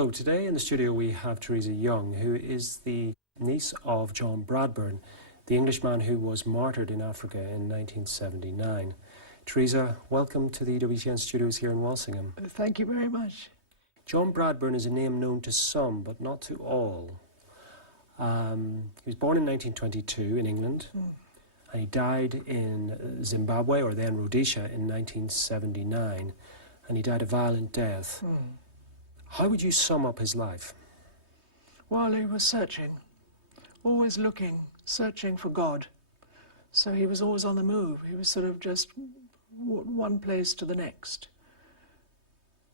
Hello, today in the studio we have Teresa Yonge, who is the niece of John Bradburn, the Englishman who was martyred in Africa in 1979. Teresa, welcome to the EWTN studios here in Walsingham. Thank you very much. John Bradburn is a name known to some, but not to all. He was born in 1922 in England, and he died in Zimbabwe, or then Rhodesia, in 1979, and he died a violent death. How would you sum up his life? Well, he was searching, always looking, searching for God. So he was always on the move. He was sort of just one place to the next.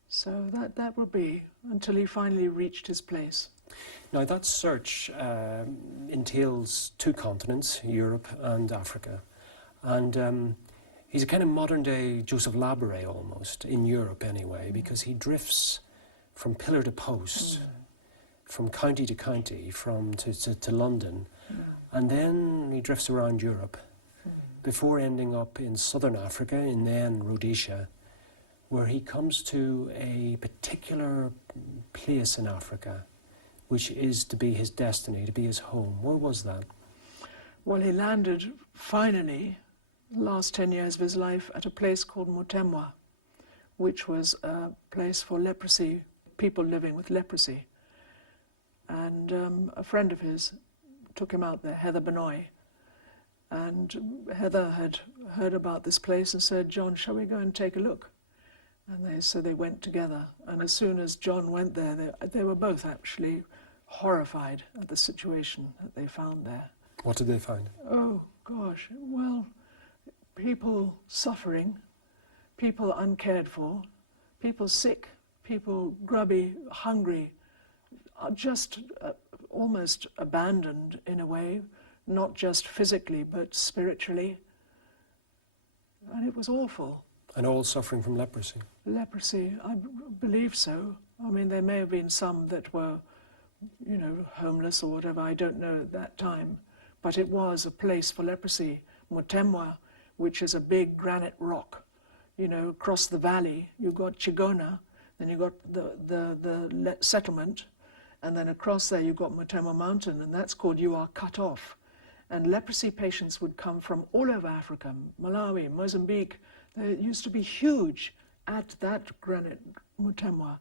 So that would be until he finally reached his place. Now that search entails two continents, Europe and Africa. And he's a kind of modern day Joseph Labouré almost, in Europe anyway, because he drifts from pillar to post, from county to county, to London, and then he drifts around Europe before ending up in southern Africa, and then Rhodesia, where he comes to a particular place in Africa, which is to be his destiny, to be his home. Where was that? Well, he landed finally, the last 10 years of his life, at a place called Mutemwa, which was a place for leprosy, people living with leprosy. And a friend of his took him out there, Heather Benoy. And Heather had heard about this place and said, "John, shall we go and take a look?" And so they went together. And as soon as John went there, they were both actually horrified at the situation that they found there. What did they find? Oh, gosh. Well, people suffering, people uncared for, people sick, people grubby, hungry, just almost abandoned in a way, not just physically but spiritually. And it was awful. And all suffering from leprosy? Leprosy, I believe so. I mean, there may have been some that were, you know, homeless or whatever, I don't know at that time. But it was a place for leprosy. Mutemwa, which is a big granite rock. You know, across the valley, you've got Chigona, then you've got the settlement, and then across there you've got Mutemwa Mountain, and that's called You Are Cut Off. And leprosy patients would come from all over Africa, Malawi, Mozambique. They used to be huge at that granite Mutemwa.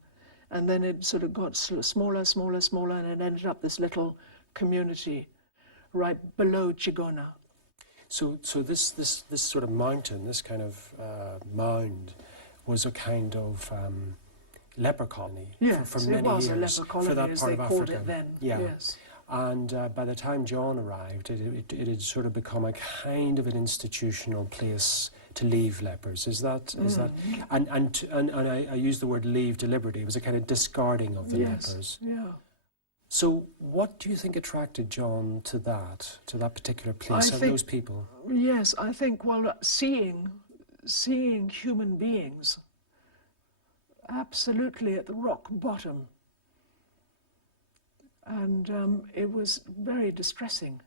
And then it sort of got smaller, smaller, smaller, and it ended up this little community right below Chigona. So this sort of mountain, this kind of mound, was a kind of leper colony for many years. It was a leper colony, for that as part they of called Africa. it then. Yeah. Yes. And by the time John arrived, it had sort of become a kind of an institutional place to leave lepers. Is that? And I use the word leave deliberately. It was a kind of discarding of the lepers. Yeah. So what do you think attracted John to that particular place and those people? Yes, I think, well, seeing human beings absolutely at the rock bottom. And it was very distressing.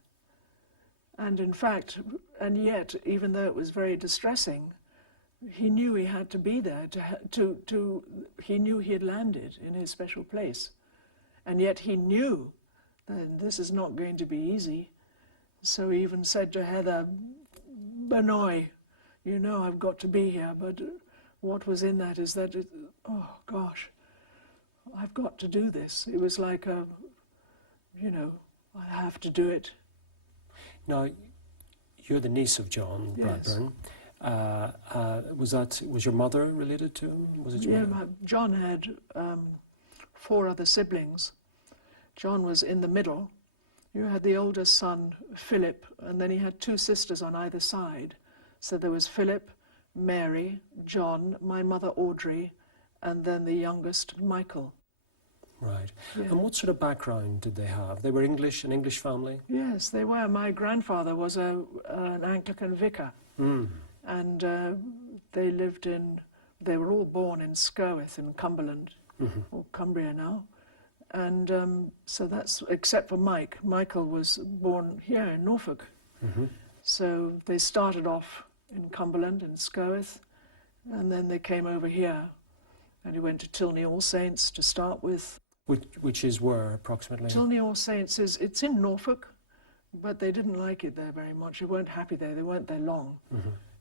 And in fact, and yet, even though it was very distressing, he knew he had to be there, he knew he had landed in his special place. And yet he knew that this is not going to be easy. So he even said to Heather, "Benoy, you know I've got to be here, but what was in that is that, oh gosh, I've got to do this." It was like you know, I have to do it. Now, you're the niece of John Bradburn. Was your mother related to him? Was it your mother? John had 4 other siblings. John was in the middle. You had the oldest son, Philip, and then he had 2 sisters on either side. So there was Philip, Mary, John, my mother Audrey, and then the youngest, Michael. Right. Yeah. And what sort of background did they have? They were English, an English family? Yes, they were. My grandfather was an Anglican vicar. And they were all born in Skerwith in Cumberland, or Cumbria now. And so that's, except for Mike. Michael was born here in Norfolk. So they started off in Cumberland and Skerwith, and then they came over here, and he went to Tilney All Saints to start with. Which is where, approximately? Tilney All Saints it's in Norfolk, but they didn't like it there very much. They weren't happy there. They weren't there long.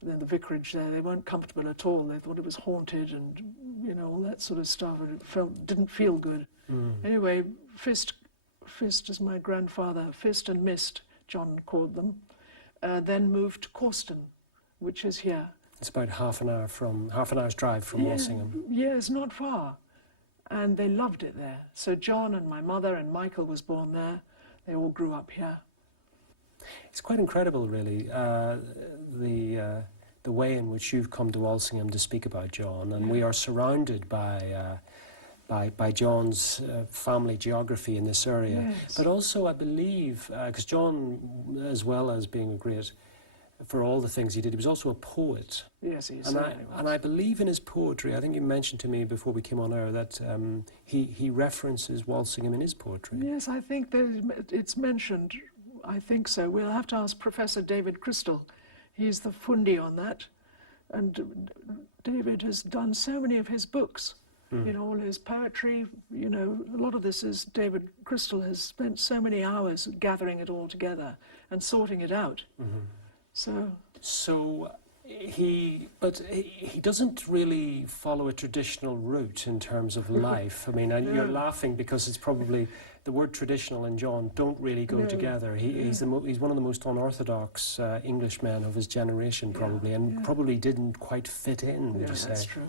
Then the vicarage there, they weren't comfortable at all. They thought it was haunted and, you know, all that sort of stuff. And it didn't feel good. Anyway, Fist, as my grandfather, Fist and Mist, John called them, then moved to Causton, which is here. It's about half an hour's drive from Walsingham. Yeah, it's not far. And they loved it there. So John and my mother and Michael was born there. They all grew up here. It's quite incredible, really, the way in which you've come to Walsingham to speak about John, and we are surrounded by John's family geography in this area. Yes. But also, I believe, because John, as well as being a great, for all the things he did, he was also a poet. Yes, he And certainly was. I believe in his poetry. I think you mentioned to me before we came on air that he references Walsingham in his poetry. Yes, I think that it's mentioned. I think so. We'll have to ask Professor David Crystal. He's the fundi on that. And David has done so many of his books. You know, all his poetry, you know, a lot of this is David Crystal has spent so many hours gathering it all together and sorting it out. So he doesn't really follow a traditional route in terms of life. I mean, you're laughing because it's probably the word traditional and John don't really go together. He's one of the most unorthodox Englishmen of his generation, probably, and probably didn't quite fit in, would you say? That's true.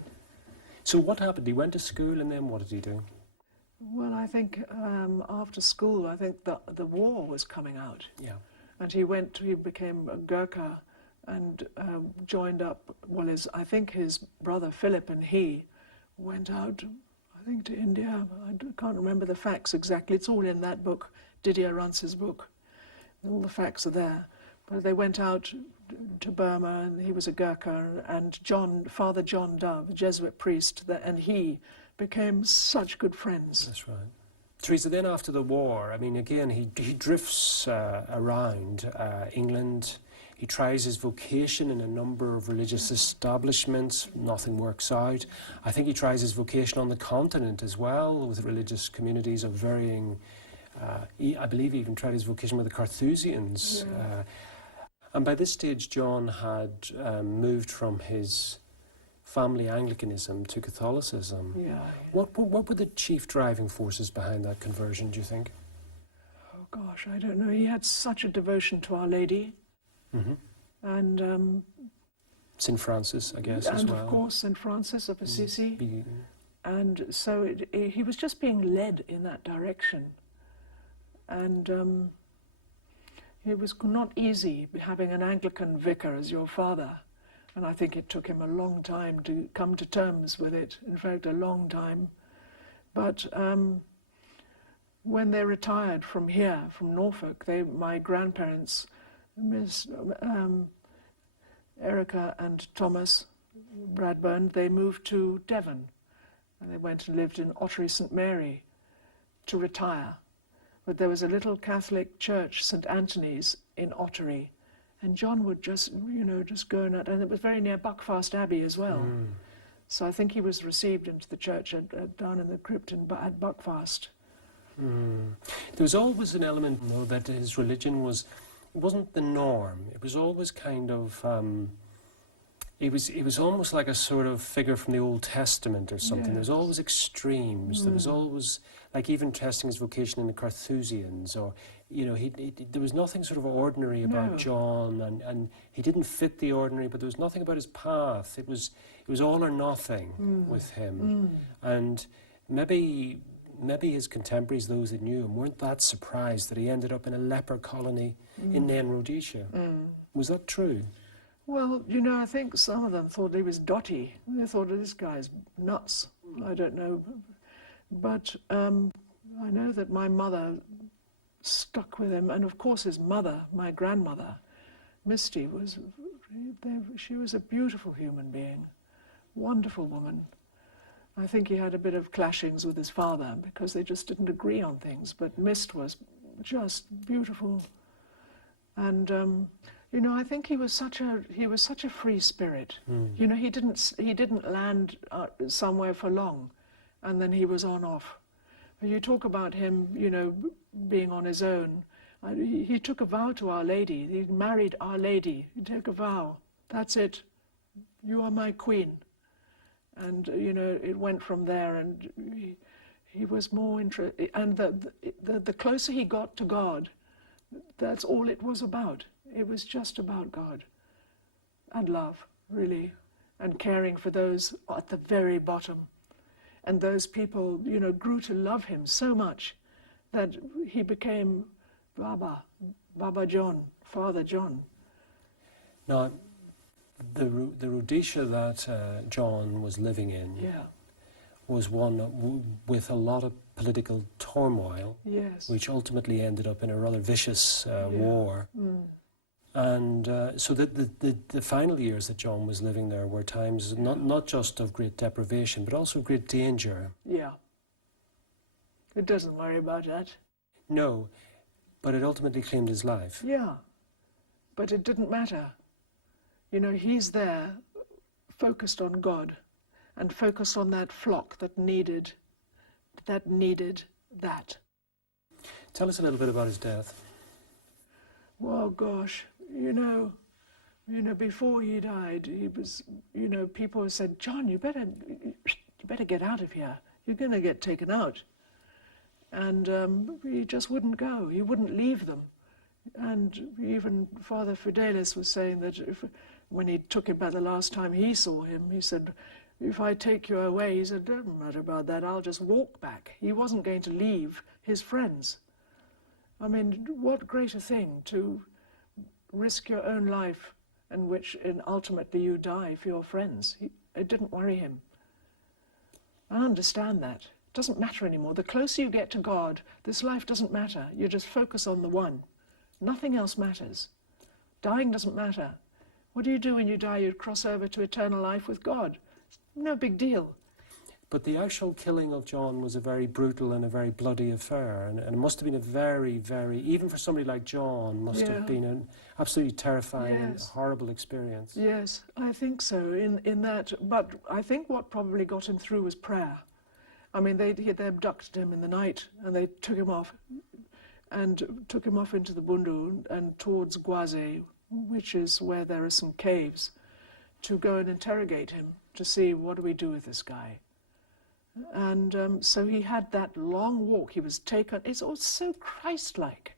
So what happened? He went to school, and then what did he do? Well, I think after school, I think the war was coming out. Yeah. And he became a Gurkha and joined up, I think his brother Philip and he went out, I think to India. Can't remember the facts exactly. It's all in that book, Didier Runce's book. All the facts are there. But they went out to Burma, and he was a Gurkha, and Father John Dove, a Jesuit priest, and he became such good friends. That's right. Teresa, then after the war, I mean, again, he drifts around England. He tries his vocation in a number of religious establishments. Nothing works out. I think he tries his vocation on the continent as well, with religious communities of varying... I believe he even tried his vocation with the Carthusians. Yeah. And by this stage, John had moved from his family Anglicanism to Catholicism. Yeah. What were the chief driving forces behind that conversion, do you think? Oh gosh, I don't know. He had such a devotion to Our Lady. And St. Francis, I guess, as well. And of course St. Francis of Assisi. And so he was just being led in that direction. And it was not easy having an Anglican vicar as your father. And I think it took him a long time to come to terms with it. In fact, a long time. But when they retired from here, from Norfolk, my grandparents, Miss Erica and Thomas Bradburn, they moved to Devon. And they went and lived in Ottery St. Mary to retire. But there was a little Catholic church, St. Anthony's, in Ottery. And John would just go in and it was very near Buckfast Abbey as well. So I think he was received into the church down in the crypt at Buckfast. There was always an element, though, that his religion wasn't the norm. It was always kind of... It was almost like a sort of figure from the Old Testament or something. Yes. There was always extremes. There was always, like, even testing his vocation in the Carthusians, or, you know, there was nothing sort of ordinary about John, and he didn't fit the ordinary, but there was nothing about his path. It was all or nothing with him. And maybe his contemporaries, those that knew him, weren't that surprised that he ended up in a leper colony in Nain, Rhodesia. Was that true? Well, you know, I think some of them thought he was dotty. They thought, this guy's nuts. I don't know. But I know that my mother stuck with him. And of course his mother, my grandmother, Misty, she was a beautiful human being. Wonderful woman. I think he had a bit of clashings with his father because they just didn't agree on things. But Mist was just beautiful. And... you know, I think he was such a free spirit. You know, he didn't land somewhere for long, and then he was on off. You talk about him, you know, being on his own. He took a vow to Our Lady. He married Our Lady. He took a vow. That's it. You are my queen. And, you know, it went from there, and he was more interested. And the closer he got to God, that's all it was about. It was just about God and love, really, and caring for those at the very bottom. And those people, you know, grew to love him so much that he became Baba John, Father John. Now, the Rhodesia that John was living in was one with a lot of political turmoil, Yes. which ultimately ended up in a rather vicious war. And so the final years that John was living there were times not just of great deprivation, but also great danger. Yeah. It doesn't worry about that. No, but it ultimately claimed his life. Yeah. But it didn't matter. You know, he's there, focused on God, and focused on that flock that needed that. Tell us a little bit about his death. Well, gosh, you know, before he died, he was, you know, people said, John, you better get out of here. You're going to get taken out. And he just wouldn't go. He wouldn't leave them. And even Father Fidelis was saying that when he took him back the last time he saw him, he said, if I take you away, he said, don't matter about that, I'll just walk back. He wasn't going to leave his friends. I mean, what greater thing to risk your own life and ultimately you die for your friends. It didn't worry him. I understand that. It doesn't matter anymore. The closer you get to God, this life doesn't matter. You just focus on the one. Nothing else matters. Dying doesn't matter. What do you do when you die? You cross over to eternal life with God. No big deal. But the actual killing of John was a very brutal and a very bloody affair, and it must have been a very, very, even for somebody like John, must have been an absolutely terrifying and horrible experience. Yes, I think so, in that, but I think what probably got him through was prayer. I mean, they abducted him in the night, and they took him off into the Bundu and towards Gwaze, which is where there are some caves, to go and interrogate him, to see what do we do with this guy. And so he had that long walk. He was taken. It's all so Christ-like,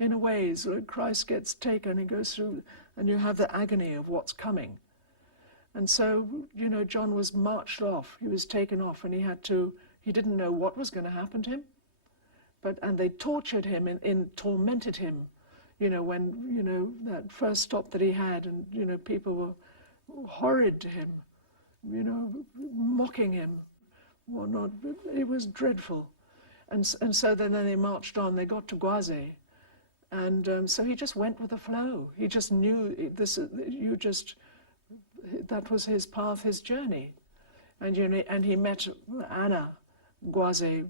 in a way. So Christ gets taken, he goes through, and you have the agony of what's coming. And so, you know, John was marched off. He was taken off, and he didn't know what was going to happen to him. And they tortured him and tormented him, you know, when, you know, that first stop that he had, and, you know, people were horrid to him, you know, mocking him. Whatnot. It was dreadful. And so then they marched on. They got to Gwaze. And so he just went with the flow. He just knew that was his path, his journey. And, you know, and he met Anna Gwaze,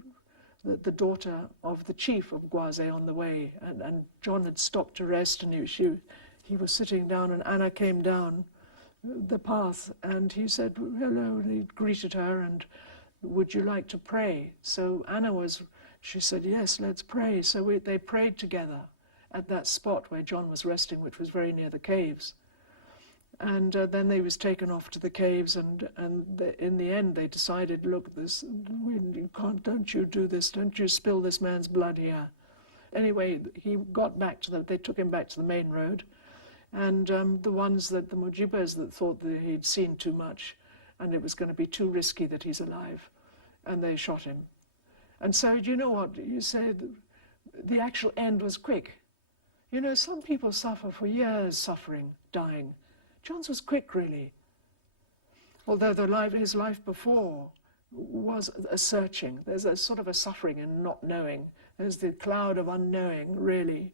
the daughter of the chief of Gwaze, on the way. And John had stopped to rest, and he was sitting down, and Anna came down the path, and he said, hello, and he greeted her, and would you like to pray? So she said, yes, let's pray. So they prayed together at that spot where John was resting, which was very near the caves. And then they was taken off to the caves, and in the end they decided, look, don't you do this, don't you spill this man's blood here. Anyway, they took him back to the main road, and the Mujibas that thought that he'd seen too much, and it was going to be too risky that he's alive, and they shot him. And so, do you know what? You said the actual end was quick. You know, some people suffer for years, suffering, dying. John's was quick, really. Although his life before was a searching. There's a sort of a suffering in not knowing. There's the cloud of unknowing, really.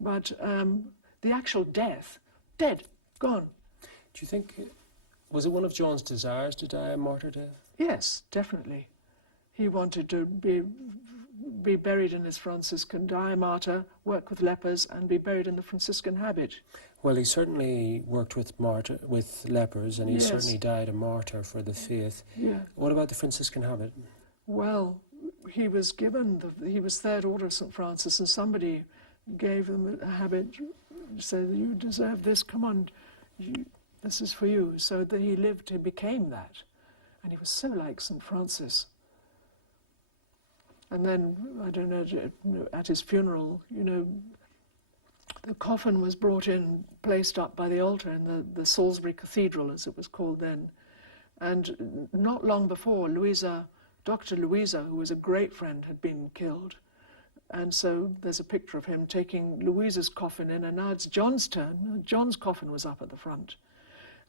But the actual death, dead, gone. Do you think... Was it one of John's desires to die a martyr death? Yes, definitely. He wanted to be buried in his Franciscan, die a martyr, work with lepers, and be buried in the Franciscan habit. Well, he certainly worked with lepers, and he certainly died a martyr for the faith. Yeah. What about the Franciscan habit? Well, he was given, he was Third Order of St. Francis, and somebody gave him a habit, said, you deserve this, come on, this is for you. So that he lived, he became that. And he was so like St. Francis. And then, I don't know, at his funeral, you know, the coffin was brought in, placed up by the altar in the Salisbury Cathedral, as it was called then. And not long before, Dr. Louisa, who was a great friend, had been killed. And so there's a picture of him taking Louisa's coffin in, and now it's John's turn. John's coffin was up at the front.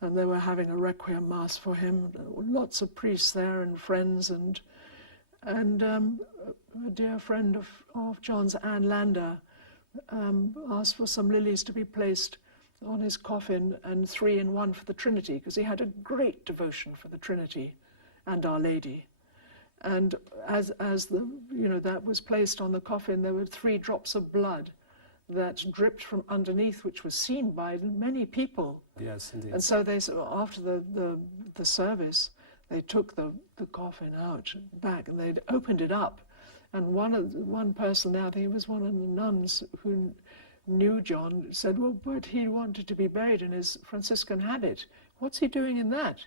And they were having a requiem mass for him. Lots of priests there and friends, and a dear friend of John's, Anne Lander, asked for some lilies to be placed on his coffin, and 3 in 1 for the Trinity, because he had a great devotion for the Trinity and Our Lady. And as the, you know, that was placed on the coffin, there were 3 drops of blood that dripped from underneath, which was seen by many people. Yes, indeed. And so they, after the service, they took the coffin out back, and they'd opened it up. And one person now, I think it was one of the nuns who knew John, said, well, but he wanted to be buried in his Franciscan habit. What's he doing in that?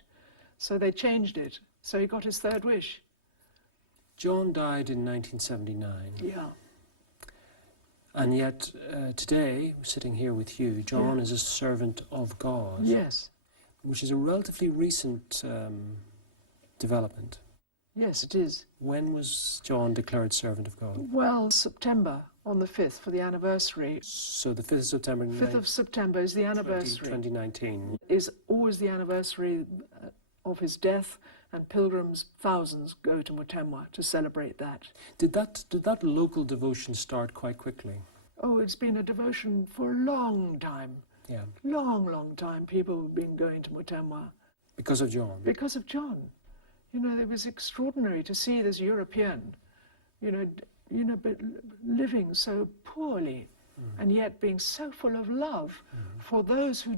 So they changed it. So he got his 3rd wish. John died in 1979. Yeah. And yet today, sitting here with you, John is a servant of God. Yes. Which is a relatively recent development. Yes, it is. When was John declared servant of God? Well, September, on the 5th, for the anniversary. So the 5th of September... 5th of September is the anniversary. 2019. Is always the anniversary of his death, and pilgrims, thousands, go to Mutemwa to celebrate that. Did that local devotion start quite quickly? Oh, it's been a devotion for a long time. Yeah. Long time people have been going to Mutemwa. Because of John? Because of John. You know, it was extraordinary to see this European, but living so poorly, and yet being so full of love for those who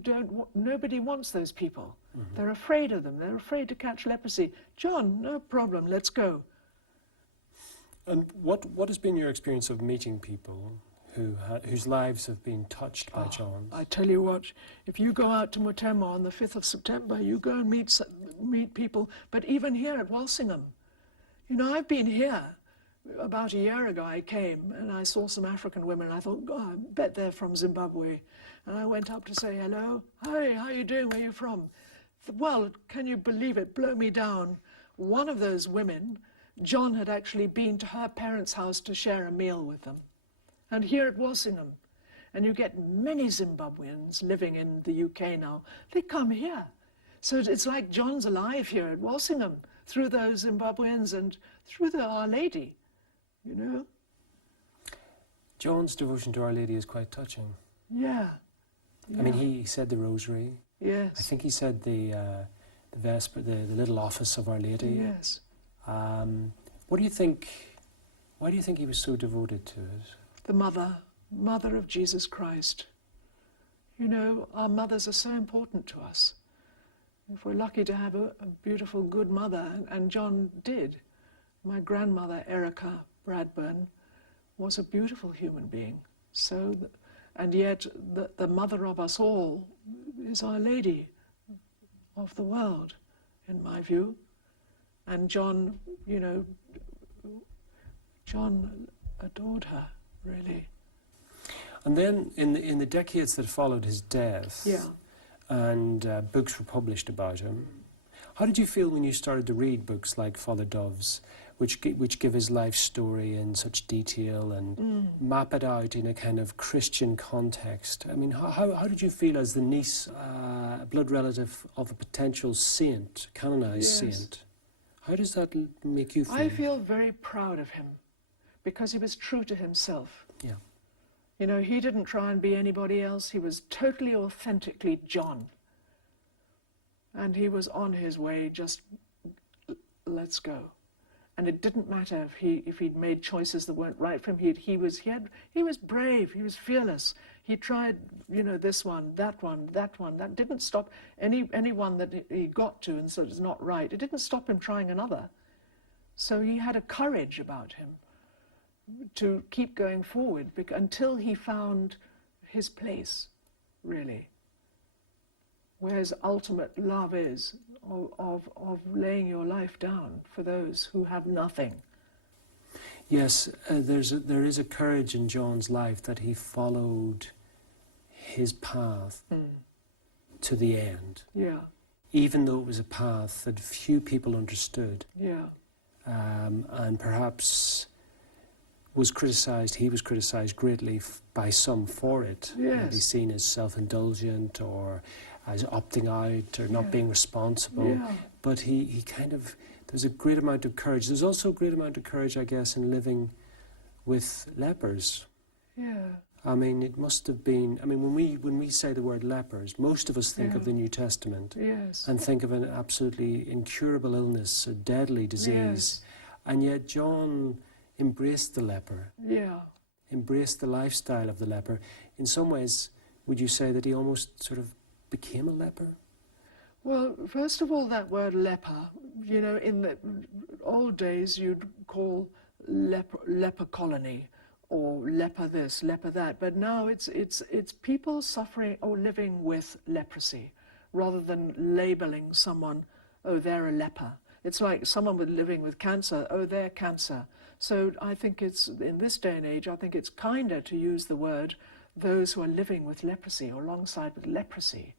nobody wants those people. They're afraid of them. They're afraid to catch leprosy. John, no problem, let's go. And what has been your experience of meeting people whose lives have been touched by John's? I tell you what, if you go out to Mutemwa on the 5th of September, you go and meet people, but even here at Walsingham. You know, I've been here. About a year ago I came and I saw some African women, and I thought, oh, I bet they're from Zimbabwe. And I went up to say hello. Hi, how are you doing? Where are you from? Well, can you believe it? Blow me down. One of those women, John had actually been to her parents' house to share a meal with them. And here at Walsingham. And you get many Zimbabweans living in the UK now. They come here. So it's like John's alive here at Walsingham through those Zimbabweans and through Our Lady, you know. John's devotion to Our Lady is quite touching. Yeah. I mean, he said the rosary. Yes. I think he said the Vesper, the little office of Our Lady. Yes. What do you think? Why do you think he was so devoted to it? The mother of Jesus Christ. You know, our mothers are so important to us. If we're lucky to have a beautiful, good mother, and John did. My grandmother, Erica Bradburn, was a beautiful human being. So, and yet the mother of us all is Our Lady of the world, in my view. And John, you know, John adored her, really. And then in the decades that followed his death, and books were published about him, how did you feel when you started to read books like Father Dove's, which give his life story in such detail and map it out in a kind of Christian context? I mean, how did you feel as the niece, blood relative of a potential saint, canonized saint? How does that make you feel? I feel very proud of him because he was true to himself. Yeah. You know, he didn't try and be anybody else. He was totally, authentically John. And he was on his way, just let's go. And it didn't matter if he'd made choices that weren't right for him. He was brave. He was fearless. He tried, you know, this one, that one, that one. That didn't stop anyone that he got to and said it's not right. It didn't stop him trying another. So he had a courage about him to keep going forward until he found his place, really, where his ultimate love is, of laying your life down for those who have nothing. Yes, there is a courage in John's life that he followed his path to the end. Yeah, Even though it was a path that few people understood. yeah, And perhaps was criticised, he was criticised greatly by some for it. Yes. He's seen as self-indulgent or as opting out or not being responsible. yeah, But he kind of, there's a great amount of courage. There's also a great amount of courage, I guess, in living with lepers. yeah, I mean, it must have been, I mean, when we say the word lepers, most of us think of the New Testament yes, and think of an absolutely incurable illness, a deadly disease. yes, And yet John embraced the leper, yeah. embraced the lifestyle of the leper. In some ways, would you say that he almost sort of became a leper? Well, first of all, that word leper, you know, in the old days you'd call leper colony, or leper this, leper that, but now it's people suffering or living with leprosy, rather than labeling someone, oh, they're a leper. It's like someone living with cancer, oh, they're cancer. So I think it's, in this day and age, I think it's kinder to use the word those who are living with leprosy or alongside with leprosy,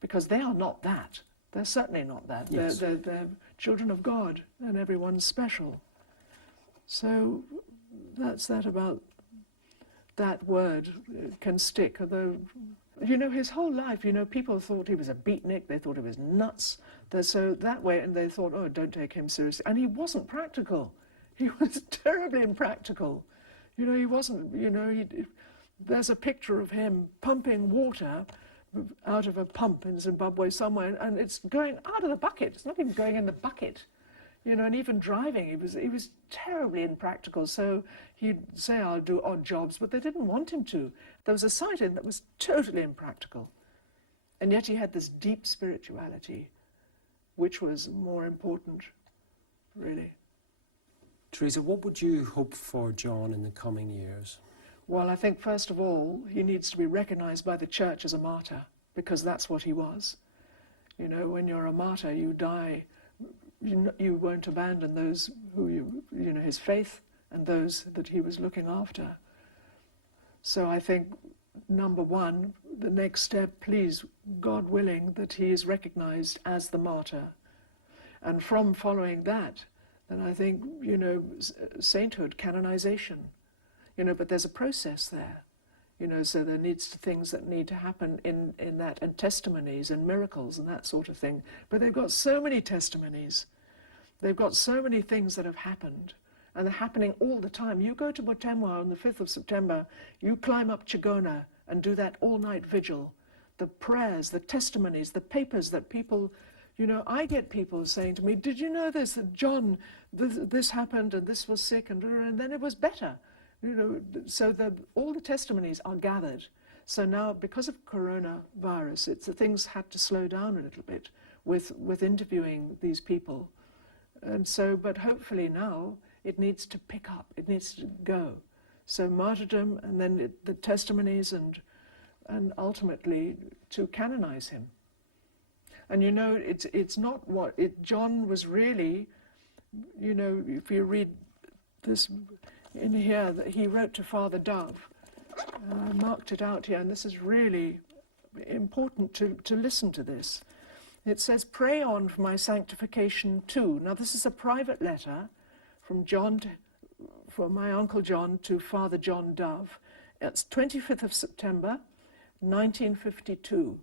because they are not that. They're certainly not that. Yes. They're children of God, and everyone's special. So that's that about that word. It can stick, although, you know, his whole life, you know, people thought he was a beatnik, they thought he was nuts. So that way, and they thought, oh, don't take him seriously. And he wasn't practical. He was terribly impractical. You know, he wasn't, you know, there's a picture of him pumping water out of a pump in Zimbabwe somewhere, and it's going out of the bucket. It's not even going in the bucket. You know, and even driving, he was terribly impractical. So he'd say, I'll do odd jobs, but they didn't want him to. There was a side in that was totally impractical. And yet he had this deep spirituality, which was more important, really. Teresa, what would you hope for John in the coming years? Well, I think, first of all, he needs to be recognized by the church as a martyr, because that's what he was. You know, when you're a martyr, you die. You won't abandon those who you know, his faith and those that he was looking after. So I think, number one, the next step, please, God willing, that he is recognized as the martyr. And from following that, then I think, you know, sainthood, canonization, you know, but there's a process there. You know, so there needs to things that need to happen in that, and testimonies and miracles and that sort of thing. But they've got so many testimonies. They've got so many things that have happened, and they're happening all the time. You go to Mutemwa on the 5th of September, you climb up Chigona and do that all-night vigil. The prayers, the testimonies, the papers that people, you know, I get people saying to me, did you know this, that John, this happened and this was sick and then it was better. You know, so all the testimonies are gathered. So now, because of coronavirus, things had to slow down a little bit with interviewing these people. And so, but hopefully now it needs to pick up, it needs to go. So martyrdom, and then the testimonies, and ultimately to canonize him. And you know, it's not John was really, you know, if you read this in here, that he wrote to Father Dove. I marked it out here, and this is really important to listen to this. It says, pray on for my sanctification too. Now this is a private letter from from my Uncle John to Father John Dove. It's 25th of September, 1952.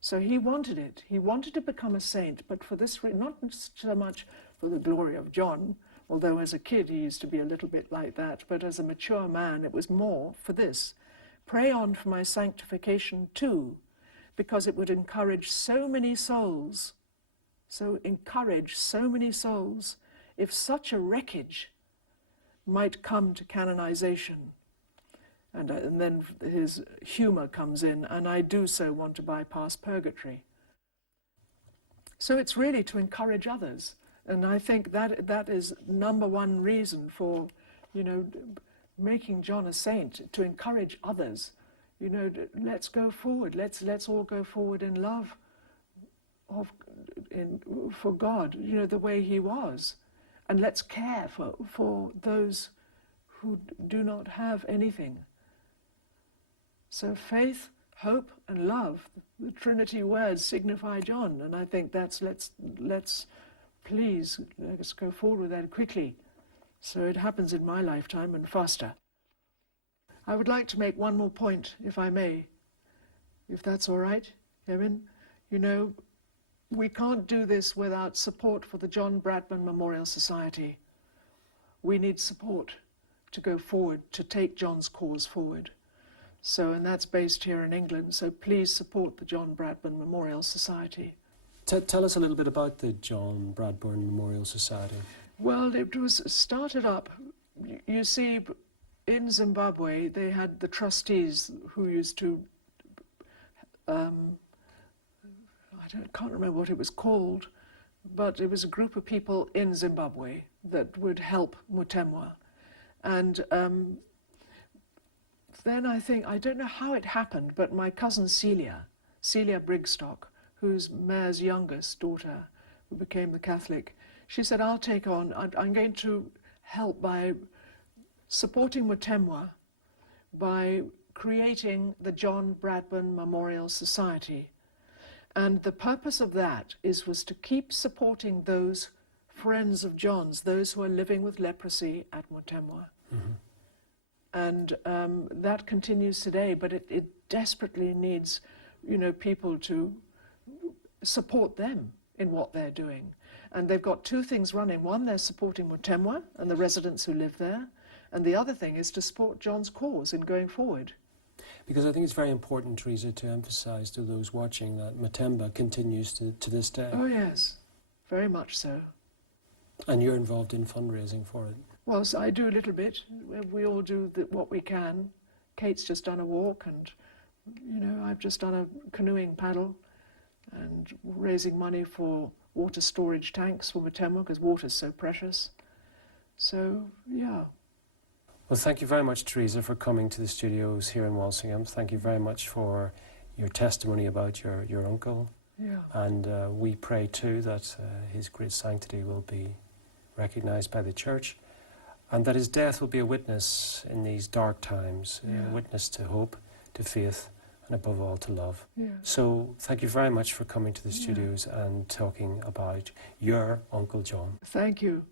So he wanted it. He wanted to become a saint, but for this, not so much for the glory of John, although as a kid he used to be a little bit like that, but as a mature man it was more for this. Pray on for my sanctification too, because it would encourage so many souls, if such a wreckage might come to canonization. And then his humor comes in, and I do so want to bypass purgatory. So it's really to encourage others. And I think that is number one reason for, you know, making John a saint, to encourage others. You know, let's go forward. Let's all go forward in love for God, you know, the way he was. And let's care for those who do not have anything. So faith, hope, and love, the Trinity words signify John. And I think that's, let's go forward with that quickly, so it happens in my lifetime and faster. I would like to make one more point, if I may, if that's all right, Kevin. You know, we can't do this without support for the John Bradburn Memorial Society. We need support to go forward, to take John's cause forward. So, and that's based here in England, so please support the John Bradburn Memorial Society. Tell us a little bit about the John Bradburn Memorial Society. Well, it was started up, you see, in Zimbabwe. They had the trustees who used to, I can't remember what it was called, but it was a group of people in Zimbabwe that would help Mutemwa. And then I don't know how it happened, but my cousin Celia Brigstock, who's Mayor's youngest daughter, who became the Catholic, she said, I'll take on, I'm going to help by supporting Mutemwa by creating the John Bradburn Memorial Society. And the purpose of that was to keep supporting those friends of John's, those who are living with leprosy at Mutemwa. Mm-hmm. And that continues today, but it desperately needs, you know, people to support them in what they're doing. And they've got two things running. One, they're supporting Mutemwa and the residents who live there. And the other thing is to support John's cause in going forward. Because I think it's very important, Teresa, to emphasise to those watching that Mutemba continues to this day. Oh yes, very much so. And you're involved in fundraising for it. Well, so I do a little bit. We all do what we can. Kate's just done a walk, and, you know, I've just done a canoeing paddle and raising money for water storage tanks for Mutemwa, because water's so precious. So, yeah. Well, thank you very much, Teresa, for coming to the studios here in Walsingham. Thank you very much for your testimony about your uncle. Yeah. And we pray too that his great sanctity will be recognised by the Church, and that his death will be a witness in these dark times, a witness to hope, to faith, and above all to love. Yeah. So thank you very much for coming to the studios and talking about your Uncle John. Thank you.